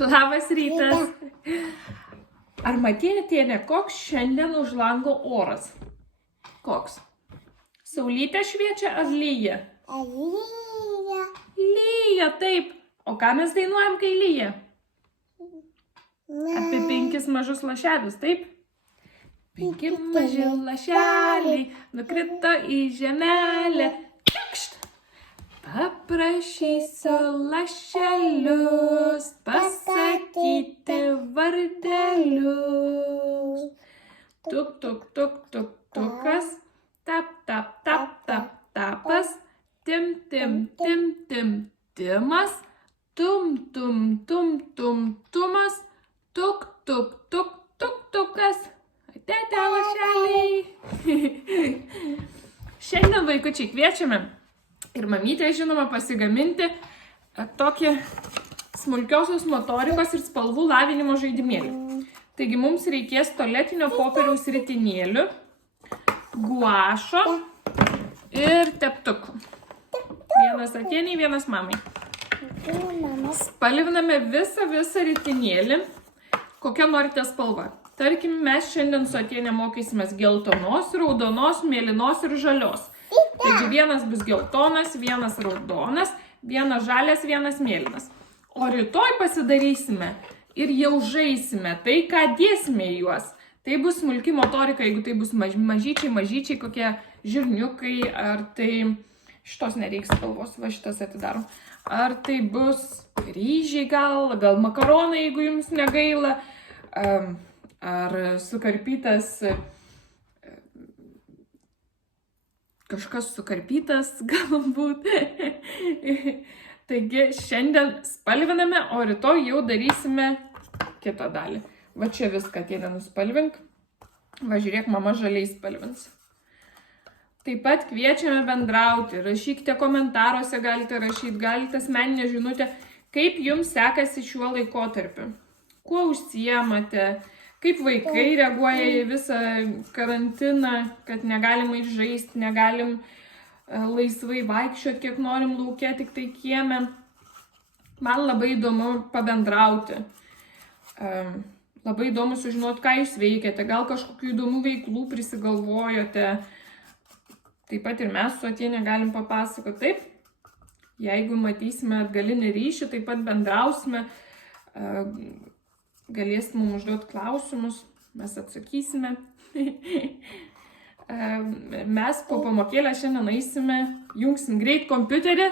Labas rytas. Ar matėte, Tėne, koks šiandien už lango oras? Koks? Saulytė šviečia ar lyja? Lyja. Lyja, taip. O ką mes dainuojam, kai lyja? Apie 5 mažus lašelius, taip? 5 maži lašeliai nukrito į žemelę. Čiukšt! Paprašysiu lašelius pasakyti vardelius. Tuk, tuk, tuk, tuk, tukas. Tap, tap, tap, tap, tapas. Tim, tim, tim, tim, timas. Tum, tum, tum, tum, tumas. Tuk, tuk, tuk, tuk, tukas. Atete lašeliai. Šiandien vaikučiai kviečiame ir mamytė, žinoma, pasigaminti tokį smulkiosios motorikos ir spalvų lavinimo žaidimėlį. Taigi mums reikės tualetinio popieriaus ritinėlių, guašo ir teptukų. Vienas Atėnei, vienas mamai. Spalviname visą ritinėlį, kokią norite spalvą. Tarkim, mes šiandien su Atėne mokysimės geltonos, raudonos, mėlynos ir žalios. Taigi vienas bus geltonas, vienas raudonas, vienas žalias, vienas mėlynas. O rytoj pasidarysime ir jau žaisime tai, ką dėsime į juos. Tai bus smulki motorika, jeigu tai bus mažyčiai, kokie žirniukai, ar tai šitos nereiks spalvos, va šitas atidarom. Ar tai bus ryžiai gal makaronai, jeigu jums negaila, ar sukarpytas, kažkas sukarpytas galbūt. Taigi šiandien spalviname, o rytoj jau darysime kitą dalį. Va čia viską Atėne nuspalvink. Va žiūrėk, mama žaliai spalvins. Taip pat kviečiame bendrauti. Rašykite komentaruose, galite rašyti, galite asmeninę žinutę, kaip jums sekasi šiuo laikotarpiu. Kuo užsiemate, kaip vaikai reaguoja į visą karantiną, kad negalima žaisti, negalim laisvai vaikščioti, kiek norim lauke, tik tai kieme. Man labai įdomu pabendrauti. Labai įdomu sužinoti, ką jūs veikiate. Gal kažkokių įdomių veiklų prisigalvojote. Taip pat ir mes su Atėne galim papasakoti. Taip, jeigu matysime atgalinį ryšį, taip pat bendrausime. Galėsite mums užduoti klausimus, mes atsakysime. Mes po pamokėlę šiandien eisime, jungsim greit kompiuterį,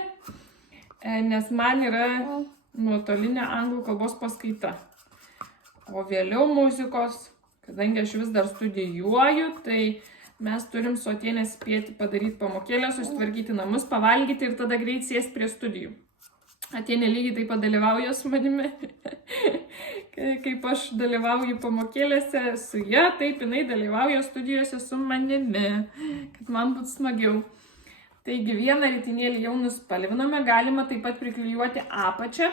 nes man yra nuotolinė anglų kalbos paskaita. O vėliau muzikos, kadangi aš vis dar studijuoju, tai mes turim su Atėne spėti padaryti pamokėlę, susitvarkyti namus, pavalgyti ir tada greit sėsti prie studijų. Atėne lygiai taip pat dalyvauja su manimi, kaip aš dalyvauju pamokėlėse su ja, taip jinai dalyvauja studijose su manimi, kad man būtų smagiau. Taigi vieną ritinėlį jau nuspalviname, galima taip pat priklijuoti apačią.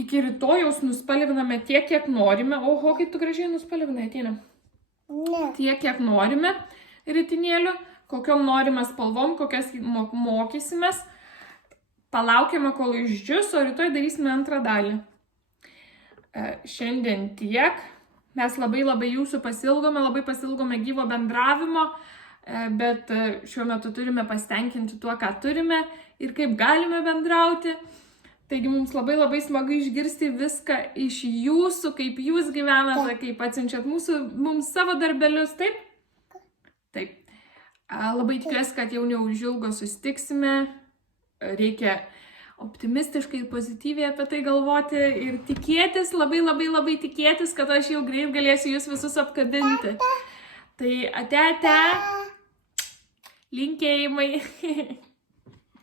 Iki rytojaus nuspalviname tiek, kiek norime. Oho, kaip tu gražiai nuspalvinai, Atėne. Tiek, kiek norime ritinėlių, kokiom norime spalvom, kokias mokysimės. Palaukiame, kol išdžius, o rytoj darysime antrą dalį. Šiandien tiek. Mes labai jūsų labai pasilgome gyvo bendravimo, bet šiuo metu turime pasitenkinti tuo, ką turime ir kaip galime bendrauti. Taigi mums labai smagu išgirsti viską iš jūsų, kaip jūs gyvenate, kaip atsiunčiat mums savo darbelius, taip? Taip. Labai tikiuosi, kad jau neužilgo susitiksime. Reikia optimistiškai ir pozityviai apie tai galvoti ir tikėtis, labai tikėtis, kad aš jau greit galėsiu jūs visus apkabinti. Tai ate, linkėjimai.